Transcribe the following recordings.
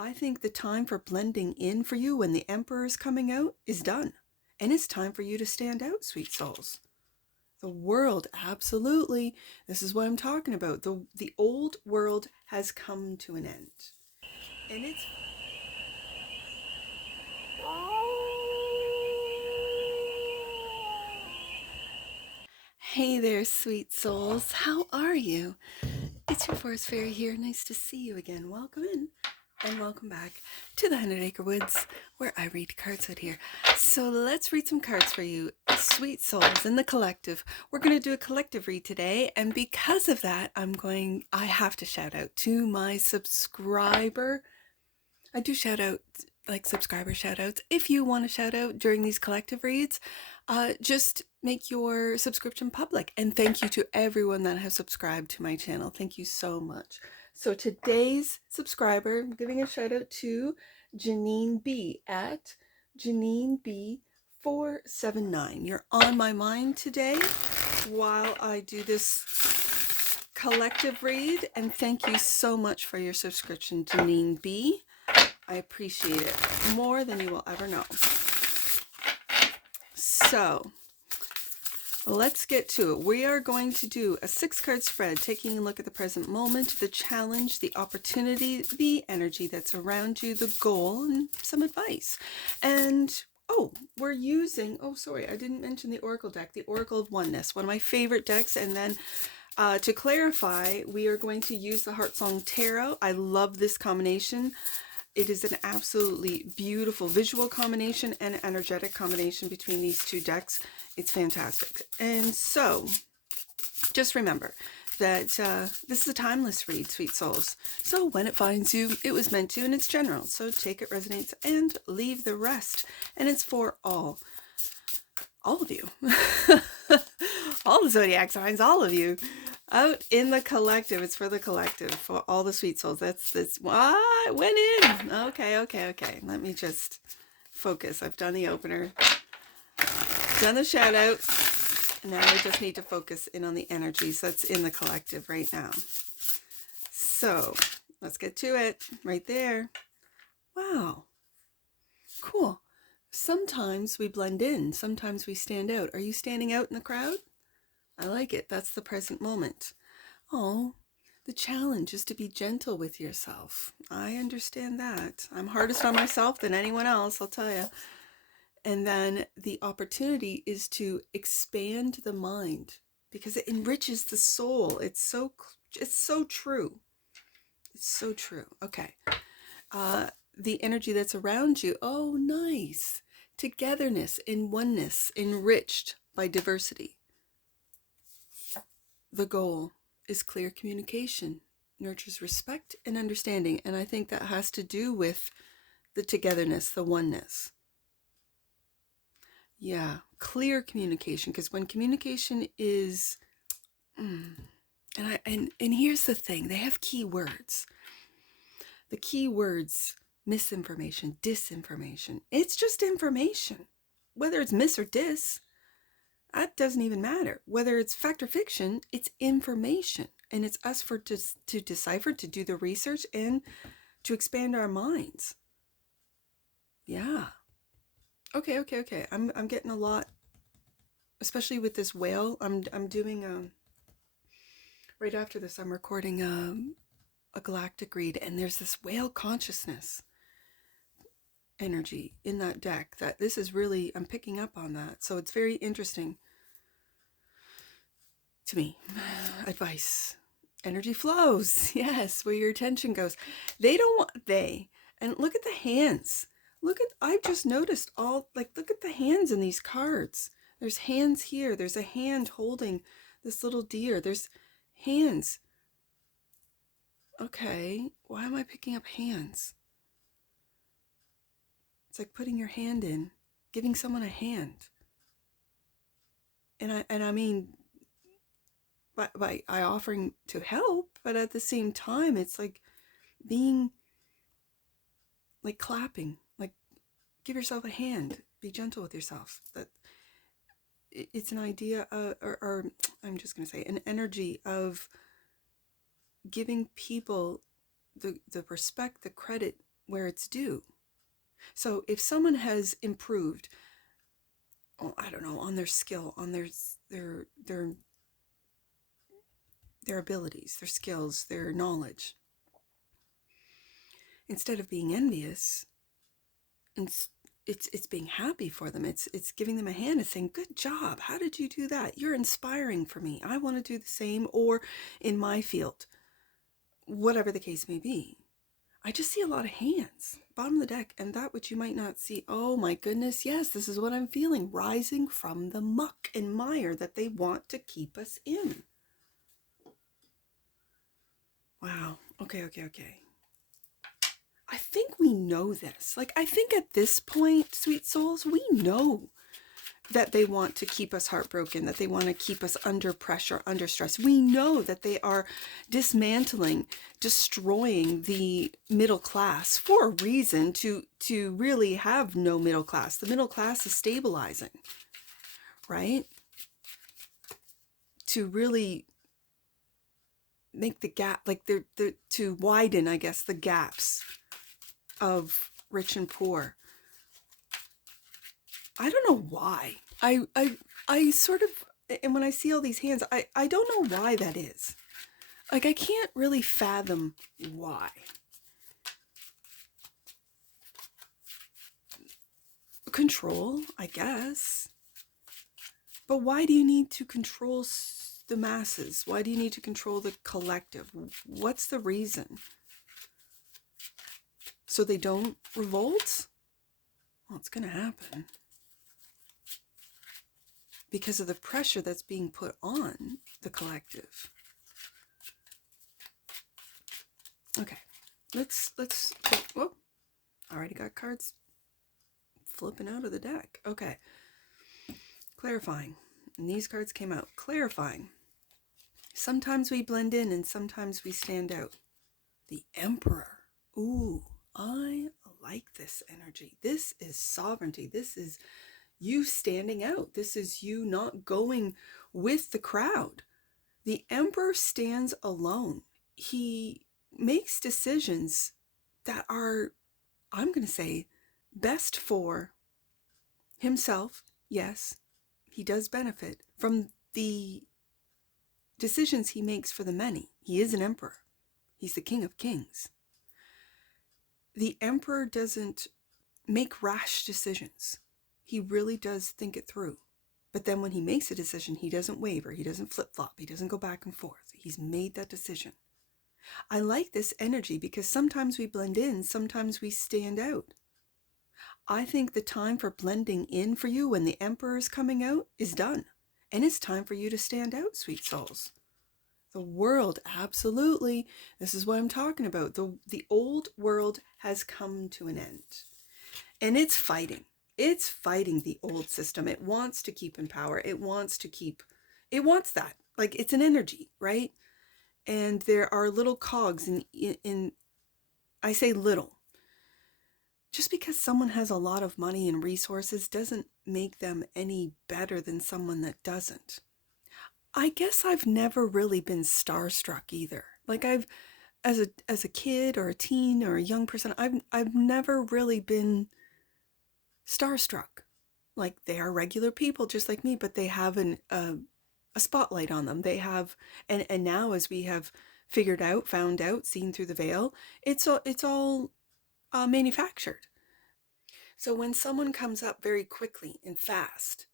I think the time for blending in for you when the Emperor is coming out is done. And it's time for you to stand out, sweet souls. The world, absolutely. This is what I'm talking about. The old world has come to an end. And it's Hey there, sweet souls. How are you? It's your forest fairy here. Nice to see you again. Welcome in and welcome back to the 100 Acre Woods where I read cards out here. So let's read some cards for you, sweet souls in the collective. We're going to do a collective read today, and because of that, I have to shout out to my subscriber. I do shout out like subscriber shout outs. If you want to shout out during these collective reads, just make your subscription public. And thank you to everyone that has subscribed to my channel. Thank you so much. So today's subscriber, I'm giving a shout out to Janine B at Janine B 479. You're on my mind today while I do this collective read, and thank you so much for your subscription, Janine B. I appreciate it more than you will ever know. So let's get to it. We are going to do a 6-card spread, taking a look at the present moment, the challenge, the opportunity, the energy that's around you, the goal, and some advice. And we're using, I didn't mention the Oracle deck, the Oracle of Oneness, one of my favorite decks. And then to clarify, we are going to use the HEARTSONG Tarot. I love this combination. It is an absolutely beautiful visual combination and energetic combination between these two decks. It's fantastic. And so just remember that this is a timeless read, sweet souls. So when it finds you, it was meant to, and it's general. So take it, resonates, and leave the rest. And it's for all of you. All the zodiac signs, all of you. Out in the collective. It's for the collective, for all the sweet souls. That's why it went in. Okay. Let me just focus. I've done the opener, done the shout out. Now I just need to focus in on the energies that's in the collective right now. So let's get to it right there. Wow. Cool. Sometimes we blend in. Sometimes we stand out. Are you standing out in the crowd? I like it. That's the present moment. Oh, the challenge is to be gentle with yourself. I understand that. I'm hardest on myself than anyone else, I'll tell you. And then the opportunity is to expand the mind because it enriches the soul. It's so true. It's so true. Okay. The energy that's around you. Oh, nice. Togetherness in oneness, enriched by diversity. The goal is clear communication, nurtures respect and understanding. And I think that has to do with the togetherness, the oneness. Yeah, clear communication, because when communication is, and here's the thing, they have key words. The key words, misinformation, disinformation. It's just information. Whether it's mis or dis, that doesn't even matter. Whether it's fact or fiction, it's information. And it's us to decipher, to do the research, and to expand our minds. Yeah. Okay. I'm getting a lot, especially with this whale. I'm doing right after this, I'm recording a galactic read, and there's this whale consciousness energy in that deck that this is really, I'm picking up on that. So it's very interesting to me. Advice. Energy flows. Yes, where your attention goes. And look at the hands. I've just noticed look at the hands in these cards. There's hands here. There's a hand holding this little deer. There's hands. Okay, why am I picking up hands? It's like putting your hand in, giving someone a hand. And I mean, by offering to help, but at the same time, it's like being like clapping, like give yourself a hand, be gentle with yourself. That it's an idea or I'm just going to say an energy of giving people the respect, the credit where it's due. So if someone has improved, oh, I don't know, on their skill, on their abilities, their skills, their knowledge, instead of being envious, it's being happy for them. It's giving them a hand and saying, good job. How did you do that? You're inspiring for me. I want to do the same, or in my field, whatever the case may be. I just see a lot of hands, bottom of the deck, and that which you might not see. Oh my goodness, yes, this is what I'm feeling, rising from the muck and mire that they want to keep us in. Wow, okay. I think we know this. Like, I think at this point, sweet souls, we know that they want to keep us heartbroken, that they want to keep us under pressure, under stress. We know that they are dismantling, destroying the middle class for a reason, to really have no middle class. The middle class is stabilizing, right? To really make the gap, like to widen, I guess, the gaps of rich and poor. I don't know why. I sort of, and when I see all these hands, I don't know why that is. Like, I can't really fathom why. Control, I guess. But why do you need to control the masses? Why do you need to control the collective? What's the reason? So they don't revolt? Well, it's going to happen. Because of the pressure that's being put on the collective. Okay, let's whoa, already got cards flipping out of the deck. Okay, clarifying. And these cards came out. Clarifying. Sometimes we blend in and sometimes we stand out. The Emperor. Ooh, I like this energy. This is sovereignty. This is you standing out. This is you not going with the crowd. The Emperor stands alone. He makes decisions that are, I'm going to say, best for himself. Yes, he does benefit from the decisions he makes for the many. He is an emperor. He's the king of kings. The Emperor doesn't make rash decisions. He really does think it through. But then when he makes a decision, he doesn't waver. He doesn't flip-flop. He doesn't go back and forth. He's made that decision. I like this energy because sometimes we blend in, sometimes we stand out. I think the time for blending in for you when the Emperor is coming out is done. And it's time for you to stand out, sweet souls. The world, absolutely. This is what I'm talking about. The old world has come to an end. And it's fighting. It's fighting the old system. It wants to keep in power. It wants that. Like, it's an energy, right? And there are little cogs in I say little. Just because someone has a lot of money and resources doesn't make them any better than someone that doesn't. I guess I've never really been starstruck either. Like, as a kid or a teen or a young person, I've never really been starstruck. Like, they are regular people just like me, but they have a spotlight on them. They have, and now as we have found out, seen through the veil, it's all manufactured. So when someone comes up very quickly and fast,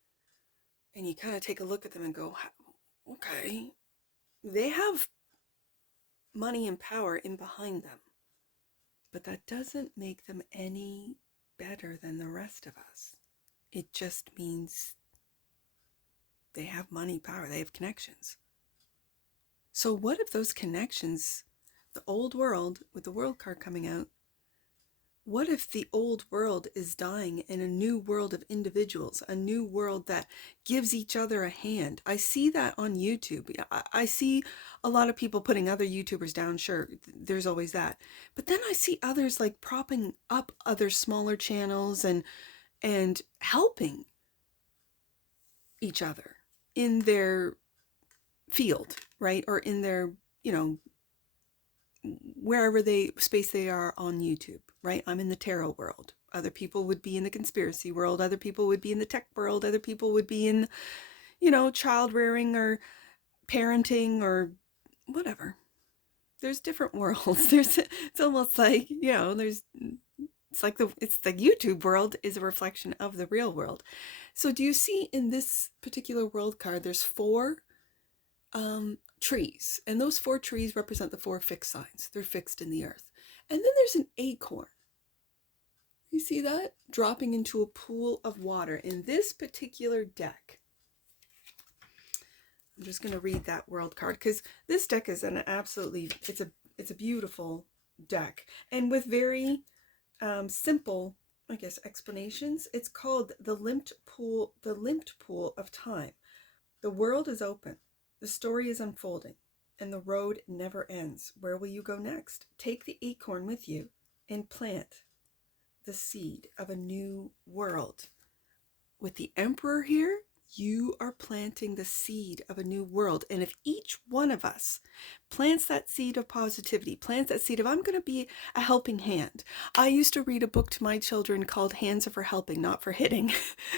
and you kind of take a look at them and go, okay, they have money and power in behind them, but that doesn't make them any better than the rest of us. It just means they have money, power, they have connections. So what if those connections, the old world, with the world card coming out, what if the old world is dying and a new world of individuals, a new world that gives each other a hand? I see that on YouTube. I see a lot of people putting other YouTubers down. Sure, there's always that. But then I see others like propping up other smaller channels and helping each other in their field, right? Or in their, wherever space they are on YouTube, right? I'm in the tarot world. Other people would be in the conspiracy world. Other people would be in the tech world. Other people would be in, child rearing or parenting or whatever. There's different worlds. It's almost like, it's the YouTube world is a reflection of the real world. So do you see in this particular world card, there's 4 trees, and those 4 trees represent the 4 fixed signs. They're fixed in the earth. And then there's an acorn. You see that? Dropping into a pool of water in this particular deck. I'm just going to read that world card because this deck is it's a beautiful deck, and with very simple, I guess, explanations. It's called the limped pool of time. The world is open. The story is unfolding, and the road never ends. Where will you go next? Take the acorn with you and plant the seed of a new world. With the Emperor here, you are planting the seed of a new world. And if each one of us plants that seed of positivity, plants that seed of, I'm going to be a helping hand. I used to read a book to my children called Hands Are for Helping, Not for Hitting,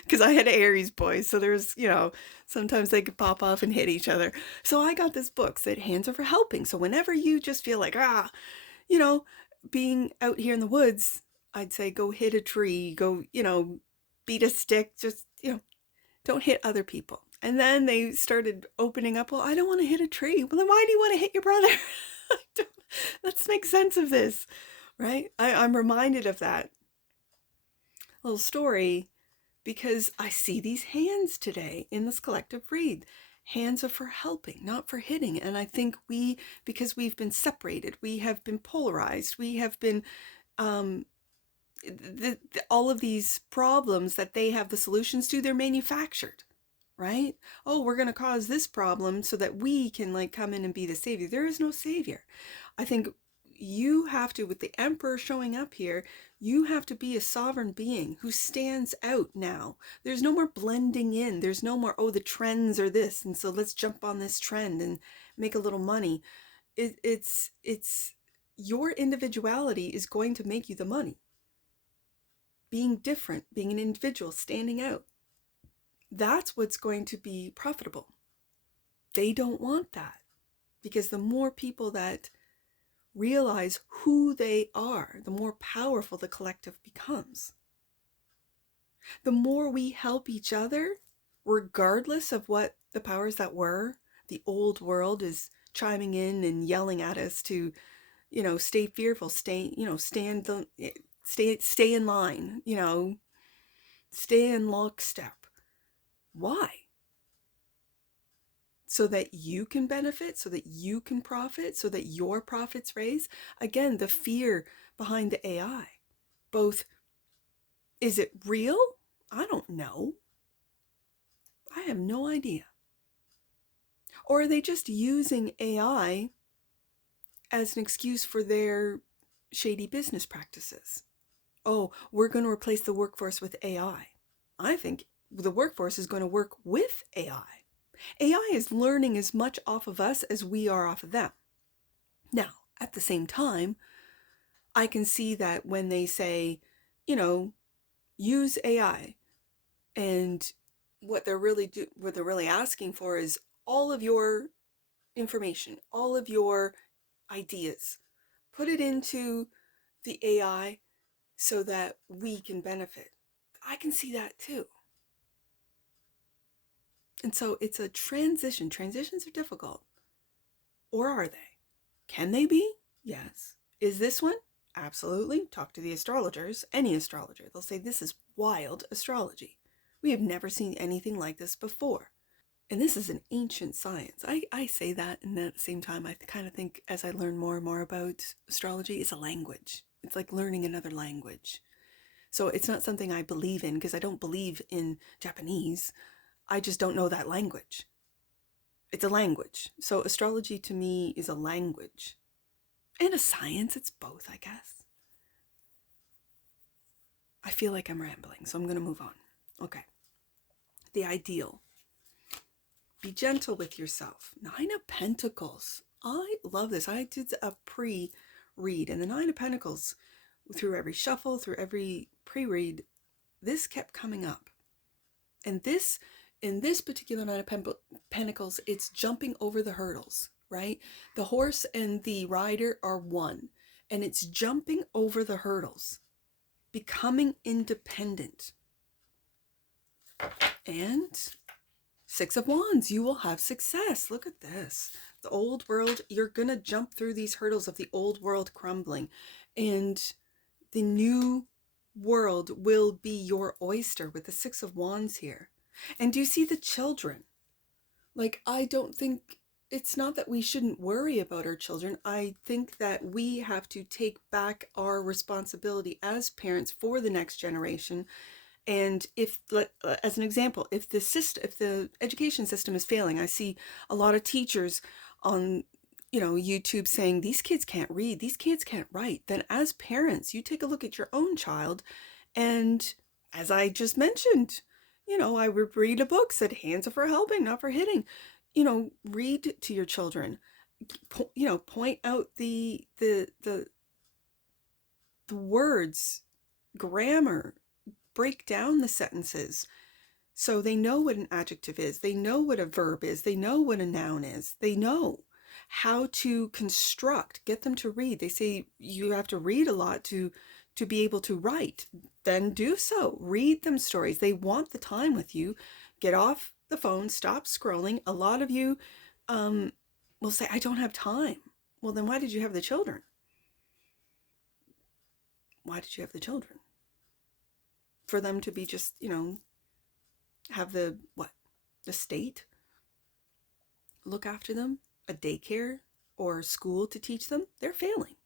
because I had Aries boys. So there's, sometimes they could pop off and hit each other. So I got this book that Hands Are for Helping. So whenever you just feel like, being out here in the woods, I'd say go hit a tree, go, beat a stick, just, don't hit other people. And then they started opening up. Well, I don't want to hit a tree. Well, then why do you want to hit your brother? Let's make sense of this, right? I'm reminded of that little story because I see these hands today in this collective read. Hands are for helping, not for hitting. And I think because we've been separated, we have been polarized, we have been all of these problems that they have the solutions to, they're manufactured, right? Oh, we're going to cause this problem so that we can come in and be the savior. There is no savior. I think you have to, with the Emperor showing up here, you have to be a sovereign being who stands out now. There's no more blending in. There's no more, the trends are this, and so let's jump on this trend and make a little money. It's your individuality is going to make you the money. Being different, being an individual, standing out. That's what's going to be profitable. They don't want that, because the more people that realize who they are, the more powerful the collective becomes. The more we help each other, regardless of what the powers that were, the old world is chiming in and yelling at us to, stay fearful, stay in line, stay in lockstep. Why? So that you can benefit, so that you can profit, so that your profits raise. Again, the fear behind the AI. Both, is it real? I don't know. I have no idea. Or are they just using AI as an excuse for their shady business practices? Oh, we're going to replace the workforce with AI. I think the workforce is going to work with AI. AI is learning as much off of us as we are off of them. Now, at the same time, I can see that when they say, use AI, and what they're really asking for is all of your information, all of your ideas. Put it into the AI so that we can benefit. I can see that too. And so it's a transition. Transitions are difficult. Or are they? Can they be? Yes. Is this one? Absolutely. Talk to the astrologers, any astrologer. They'll say this is wild astrology. We have never seen anything like this before. And this is an ancient science. I say that, and at the same time, I kind of think as I learn more and more about astrology, it's a language. It's like learning another language. So it's not something I believe in, because I don't believe in Japanese. I just don't know that language. It's a language. So astrology to me is a language. And a science, it's both, I guess. I feel like I'm rambling, so I'm going to move on. Okay. The ideal. Be gentle with yourself. 9 of Pentacles. I love this. I did a pre-read, and the 9 of Pentacles through every shuffle, through every pre-read, this kept coming up. And this, in this particular Nine of Pentacles, it's jumping over the hurdles, right? The horse and the rider are one, and it's jumping over the hurdles, becoming independent. And Six of Wands, you will have success. Look at this. The old world, you're going to jump through these hurdles of the old world crumbling, and the new world will be your oyster with the Six of Wands here. And do you see the children? Like, I don't think, it's not that we shouldn't worry about our children. I think that we have to take back our responsibility as parents for the next generation. And if, as an example, if the education system is failing, I see a lot of teachers on, YouTube saying these kids can't read, these kids can't write. Then as parents, you take a look at your own child, and as I just mentioned, I would read a book said hands are for helping, not for hitting. Read to your children. Point out the words, grammar, break down the sentences so they know what an adjective is, they know what a verb is, they know what a noun is, they know how to construct, get them to read. They say you have to read a lot to be able to write. Then do so. Read them stories. They want the time with you. Get off the phone, stop scrolling. A lot of you will say, I don't have time. Well, then why did you have the children? Why did you have the children? For them to be just, have the state look after them, a daycare or school to teach them? They're failing.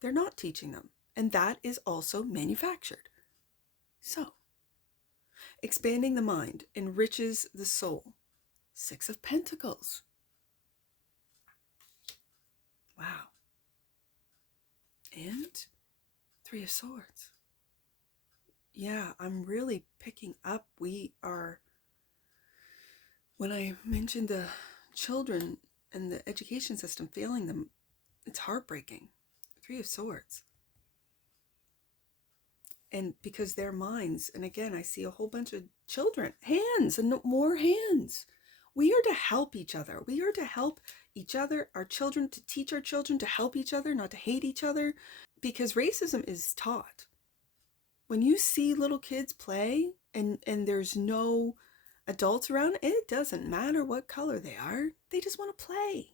They're not teaching them. And that is also manufactured. So, expanding the mind enriches the soul. Six of Pentacles. Wow. And Three of Swords. Yeah, I'm really picking up. When I mentioned the children and the education system failing them, it's heartbreaking. Three of Swords. And because their minds, and again, I see a whole bunch of children, hands and more hands. We are to help each other. We are to help each other, our children, to teach our children to help each other, not to hate each other, because racism is taught. When you see little kids play and there's no adults around, it doesn't matter what color they are. They just want to play.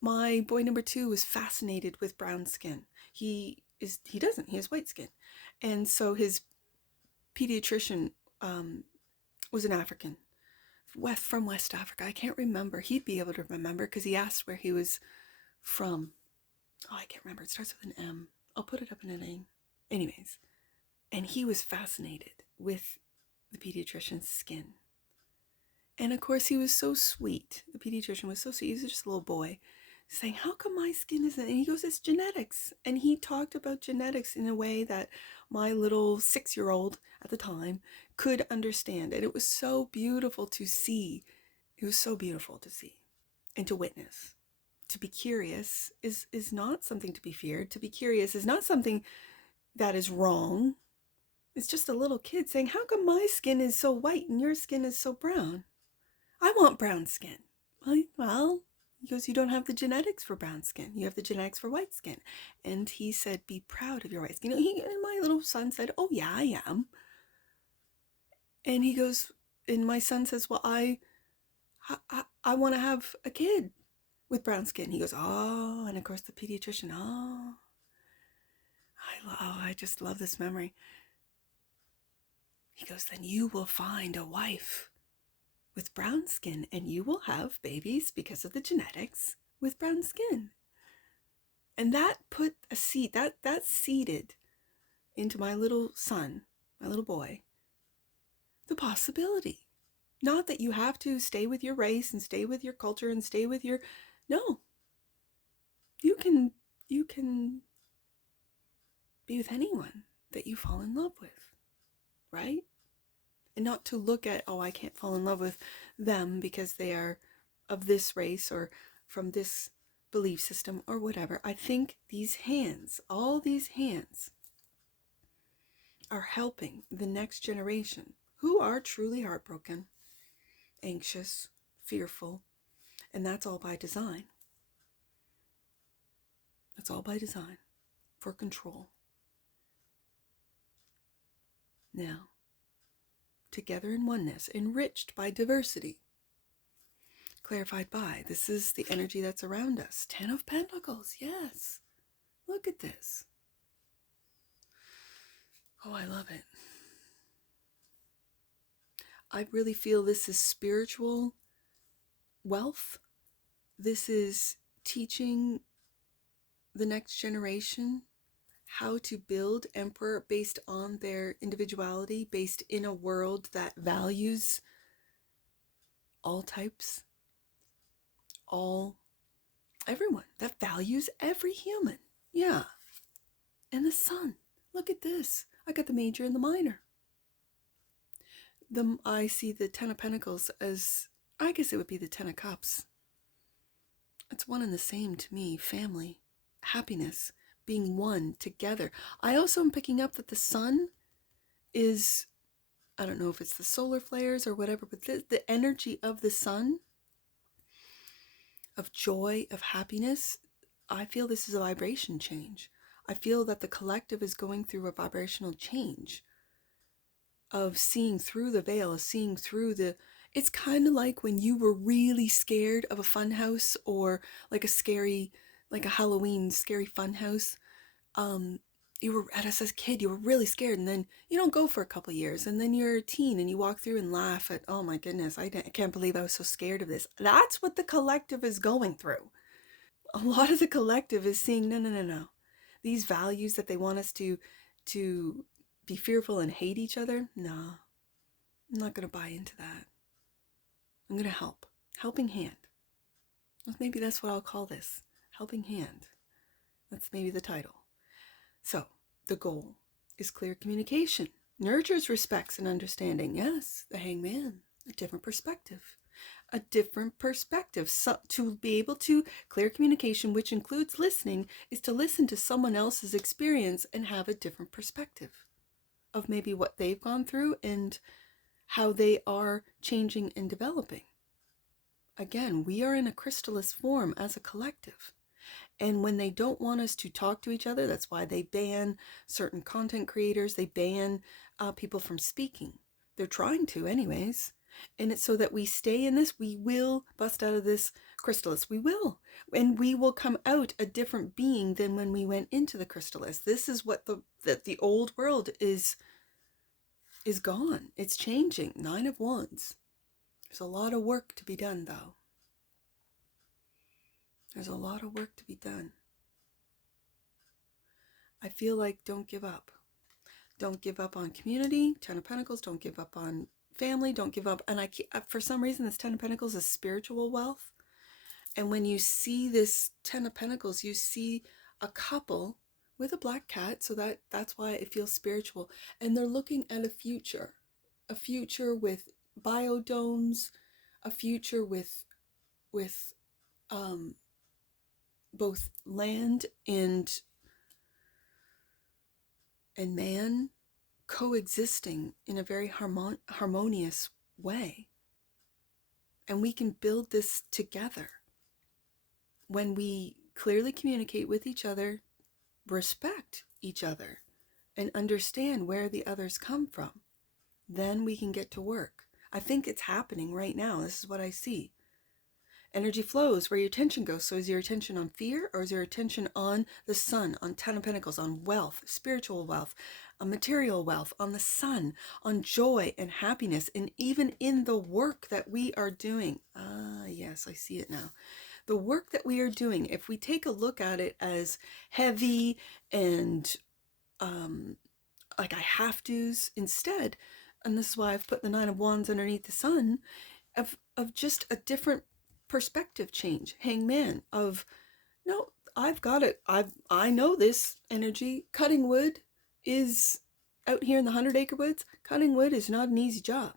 My boy number 2 was fascinated with brown skin. He has white skin. And so his pediatrician was an African, from West Africa. I can't remember. He'd be able to remember because he asked where he was from. Oh, I can't remember. It starts with an M. I'll put it up in a name. Anyways, and he was fascinated with the pediatrician's skin. And of course, he was so sweet. The pediatrician was so sweet. He was just a little boy saying, how come my skin isn't? And he goes, it's genetics. And he talked about genetics in a way that my little 6-year-old at the time could understand. And it was so beautiful to see. It was so beautiful to see and to witness. To be curious is not something to be feared. To be curious is not something that is wrong. It's just a little kid saying, how come my skin is so white and your skin is so brown? I want brown skin. Well, he goes, you don't have the genetics for brown skin. You have the genetics for white skin. And he said, be proud of your white skin. And my little son said, oh yeah, I am. And he goes, and my son says, well, I want to have a kid with brown skin. He goes, oh, and of course the pediatrician, oh, I just love this memory. He goes, then you will find a wife with brown skin and you will have babies because of the genetics with brown skin. And that put a seed, that seeded into my little son, my little boy, the possibility. Not that you have to stay with your race and stay with your culture and stay with your, no. You can be with anyone that you fall in love with, right? And not to look at, oh, I can't fall in love with them because they are of this race or from this belief system or whatever. I think these hands, all these hands, are helping the next generation who are truly heartbroken, anxious, fearful, and that's all by design. That's all by design, for control. Now, together in oneness, enriched by diversity, clarified by, this is the energy that's around us. 10 of Pentacles, yes. Look at this. Oh, I love it. I really feel this is spiritual wealth. This is teaching the next generation how to build emperor based on their individuality, based in a world that values all types, everyone, that values every human. Yeah. And the sun. Look at this. I got the major and the minor. I see the 10 of Pentacles as, I guess it would be the 10 of Cups. It's one and the same to me. Family, happiness, being one together. I also am picking up that the sun is, I don't know if it's the solar flares or whatever, but the energy of the sun, of joy, of happiness, I feel this is a vibration change. I feel that the collective is going through a vibrational change of seeing through the veil, of seeing through it's kind of like when you were really scared of a fun house, or like a Halloween scary fun house. You were, as a kid, you were really scared, and then you don't go for a couple of years, and then you're a teen and you walk through and laugh at, oh my goodness, I can't believe I was so scared of this. That's what the collective is going through. A lot of the collective is seeing, no. These values that they want us to be fearful and hate each other, no, I'm not going to buy into that. I'm going to help. Helping hand. Maybe that's what I'll call this. Helping hand. That's maybe the title. So, the goal is clear communication. Nurtures respects and understanding. Yes, the hangman. A different perspective. A different perspective. So, to be able to clear communication, which includes listening, is to listen to someone else's experience and have a different perspective of maybe what they've gone through and how they are changing and developing. Again, we are in a crystallis form as a collective. And when they don't want us to talk to each other, that's why they ban certain content creators. They ban people from speaking. They're trying to anyways. And it's so that we stay in this. We will bust out of this crystallis. We will. And we will come out a different being than when we went into the crystallis. This is what the old world is gone. It's changing. 9 of Wands. There's a lot of work to be done, though. There's a lot of work to be done. I feel like don't give up. Don't give up on community. 10 of Pentacles. Don't give up on family. Don't give up. And for some reason, this 10 of Pentacles is spiritual wealth. And when you see this 10 of Pentacles, you see a couple with a black cat. So that's why it feels spiritual. And they're looking at a future with biodomes, a future with both land and man coexisting in a very harmonious way. And we can build this together when we clearly communicate with each other, respect each other, and understand where the others come from. Then we can get to work. I think it's happening right now. This is what I see. Energy flows where your attention goes. So is your attention on fear, or is your attention on the sun, on 10 of Pentacles, on wealth, spiritual wealth, on material wealth, on the sun, on joy and happiness, and even in the work that we are doing? Yes, I see it now. The work that we are doing, if we take a look at it as heavy and like I have to's instead, and this is why I've put the 9 of Wands underneath the sun, of just a different perspective change. Hangman of, no, I've got it. I know this energy. Cutting wood is out here in the 100-acre woods. Cutting wood is not an easy job.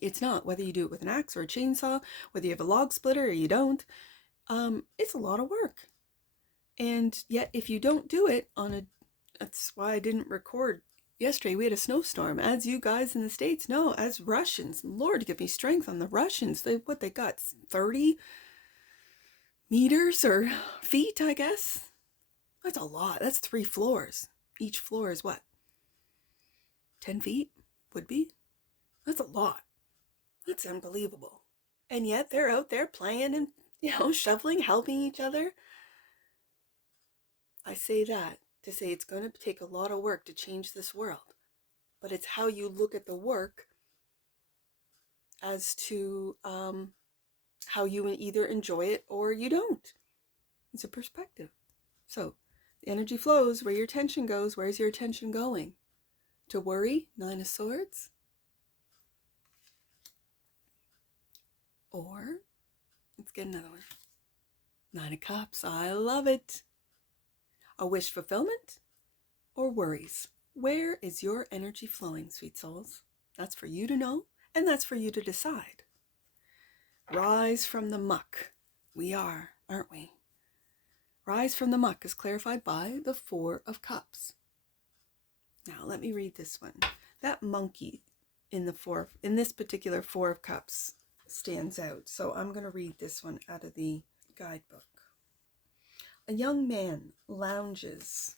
It's not, whether you do it with an axe or a chainsaw, whether you have a log splitter or you don't. it's a lot of work. And yet, if you don't do it that's why I didn't record yesterday. We had a snowstorm, as you guys in the States know, as Russians. Lord, give me strength on the Russians. They got 30 meters or feet, I guess. That's a lot. That's 3 floors. Each floor is what? 10 feet would be? That's a lot. That's unbelievable. And yet they're out there playing and, shoveling, helping each other. I say that to say it's going to take a lot of work to change this world. But it's how you look at the work as to how you either enjoy it or you don't. It's a perspective. So the energy flows where your attention goes. Where's your attention going? To worry, 9 of Swords? Or, let's get another one. 9 of Cups. I love it. A wish fulfillment or worries? Where is your energy flowing, sweet souls? That's for you to know, and that's for you to decide. Rise from the muck. We are, aren't we? Rise from the muck is clarified by the 4 of Cups. Now, let me read this one. That monkey in this particular 4 of Cups stands out. So I'm going to read this one out of the guidebook. A young man lounges.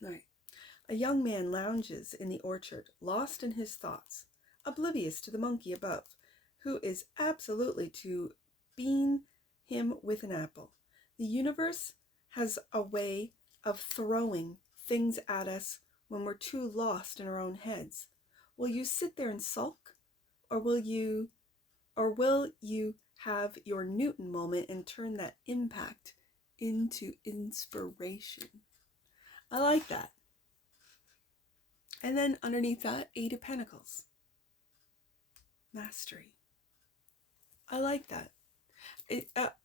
Right. A young man lounges in the orchard, lost in his thoughts, oblivious to the monkey above, who is absolutely to bean him with an apple. The universe has a way of throwing things at us when we're too lost in our own heads. Will you sit there and sulk, or will you have your Newton moment and turn that impact into inspiration? I like that. And then underneath that, 8 of Pentacles. Mastery. I like that.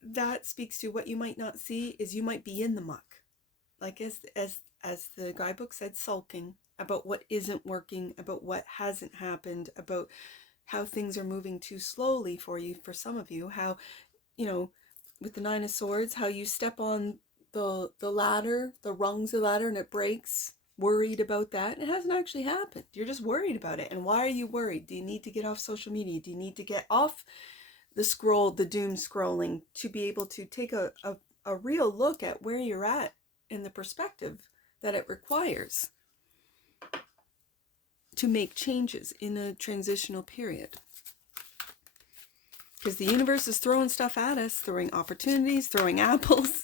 That speaks to what you might not see is you might be in the muck. Like as the guidebook said, sulking about what isn't working, about what hasn't happened, about how things are moving too slowly for you, for some of you, how, with the 9 of Swords, how you step on the ladder, the rungs of the ladder, and it breaks, worried about that. It hasn't actually happened. You're just worried about it. And why are you worried? Do you need to get off social media? Do you need to get off the doom scrolling to be able to take a real look at where you're at in the perspective that it requires to make changes in a transitional period? Because the universe is throwing stuff at us, throwing opportunities, throwing apples,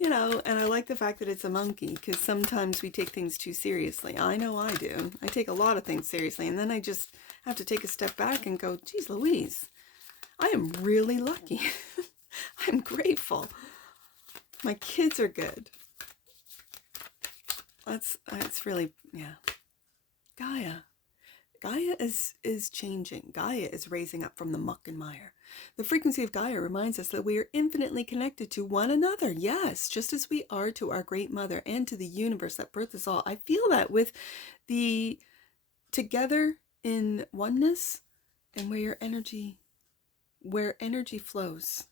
and I like the fact that it's a monkey, because sometimes we take things too seriously. I know I do. I take a lot of things seriously, and then I just have to take a step back and go, geez Louise, I am really lucky. I'm grateful. My kids are good. That's really, yeah. Gaia is changing. Gaia is raising up from the muck and mire. The frequency of Gaia reminds us that we are infinitely connected to one another. Yes, just as we are to our great mother and to the universe that birthed us all. I feel that with the together in oneness, and where energy flows,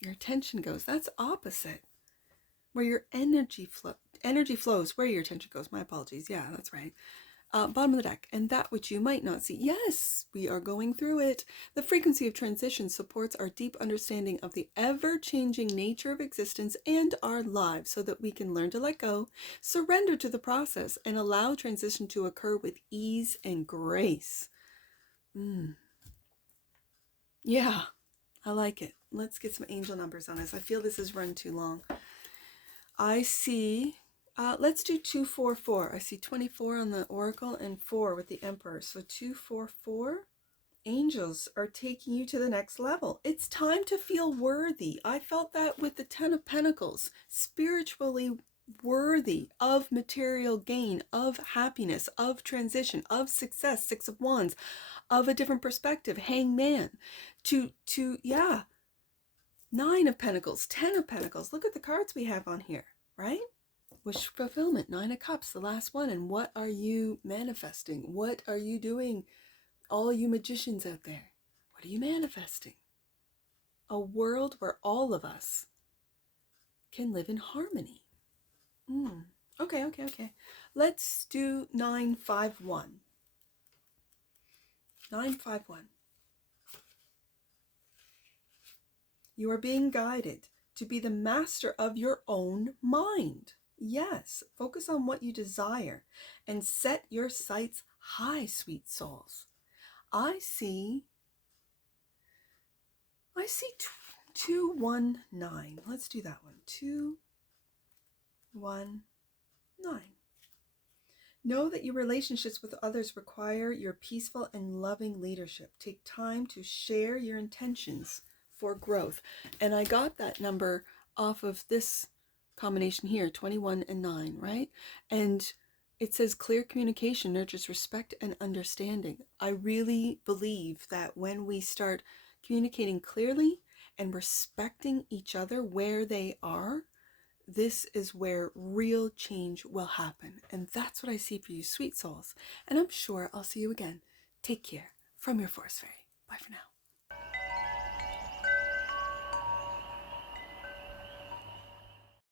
your attention goes. That's opposite. Where your energy flows, where your attention goes. My apologies. Yeah, that's right. Bottom of the deck. And that which you might not see. Yes, we are going through it. The frequency of transition supports our deep understanding of the ever-changing nature of existence and our lives, so that we can learn to let go, surrender to the process, and allow transition to occur with ease and grace. Yeah, I like it. Let's get some angel numbers on this. I feel this has run too long. I see, let's do 244. I see 24 on the Oracle and 4 with the Emperor. So 244, angels are taking you to the next level. It's time to feel worthy. I felt that with the 10 of Pentacles, spiritually worthy of material gain, of happiness, of transition, of success, 6 of Wands, of a different perspective, Hangman, yeah, 9 of Pentacles, 10 of Pentacles. Look at the cards we have on here, right? Wish fulfillment, 9 of Cups, the last one. And what are you manifesting? What are you doing? All you magicians out there, what What are you manifesting? A world where all of us can live in harmony. Okay. Let's do 951. 951. You are being guided to be the master of your own mind. Yes, focus on what you desire and set your sights high, sweet souls. I see 219. Let's do that one. 219. Know that your relationships with others require your peaceful and loving leadership. Take time to share your intentions for growth. And I got that number off of this combination here, 21 and 9, right? And it says clear communication nurtures respect and understanding. I really believe that when we start communicating clearly and respecting each other where they are, this is where real change will happen. And that's what I see for you, sweet souls. And I'm sure I'll see you again. Take care from your Force Fairy. Bye for now.